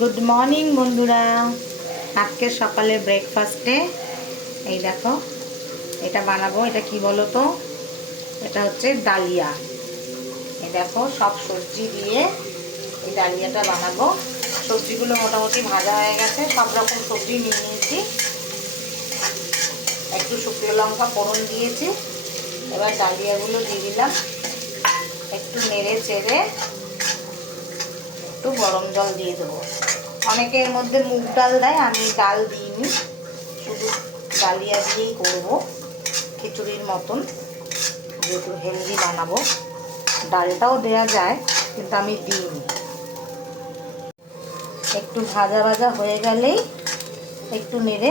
Good morning বন্ধুরা। আজকে সকালে ব্রেকফাস্টে এই দেখো এটা বানাবো। এটা কি বলো তো, এটা হচ্ছে ডালিয়া। এই দেখো সব সবজি দিয়ে এই ডালিয়াটা বানাবো। সবজিগুলো মোটামুটি ভাজা হয়ে গেছে, সব রকম সবজি নিয়ে নিয়েছি। একটু শুকনো লঙ্কা ফোড়ন দিয়েছি। এবার ডালিয়াগুলো দিয়ে দিলাম, একটু নেড়ে চেড়ে একটু গরম জল দিয়ে দেবো। অনেকে এর মধ্যে মুগ ডাল দেয়, আমি ডাল দিইনি, শুধু ডালিয়া দিয়েই করবো খিচুড়ির মতন, যেহেতু হেলদি বানাবো। ডালটাও দেয়া যায় কিন্তু আমি দিইনি। একটু ভাজা ভাজা হয়ে গেলেই একটু নেড়ে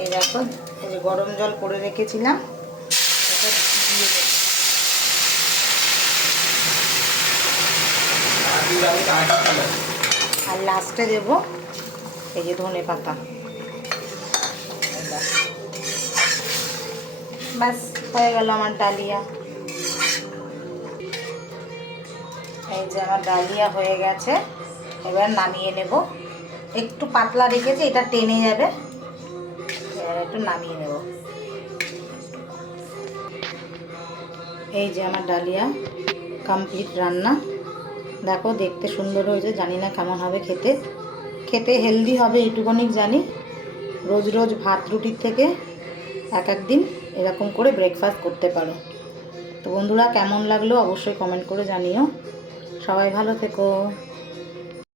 এই দেখো এই যে গরম জল করে রেখেছিলাম এটা দিয়ে দেবো। আর লাস্টে দেব এই যে ধনে পাতা। ব্যাস হয়ে গেল আমার ডালিয়া। এই যে আমার ডালিয়া হয়ে গেছে, এবার নামিয়ে নেব। একটু পাতলা রেখেছি, এটা টেনে যাবে। এবার একটু নামিয়ে নেব। এই যে আমার ডালিয়া কমপ্লিট রান্না। দেখো দেখতে সুন্দর হয়েছে, জানি না কেমন হবে খেতে। খেতে হেলদি হবে এইটুকুনি জানি। রোজ রোজ ভাত রুটির থেকে এক এক দিন এরকম করে ব্রেকফাস্ট করতে পারো। তো বন্ধুরা, কেমন লাগলো অবশ্যই কমেন্ট করে জানিও। সবাই ভালো থেকো।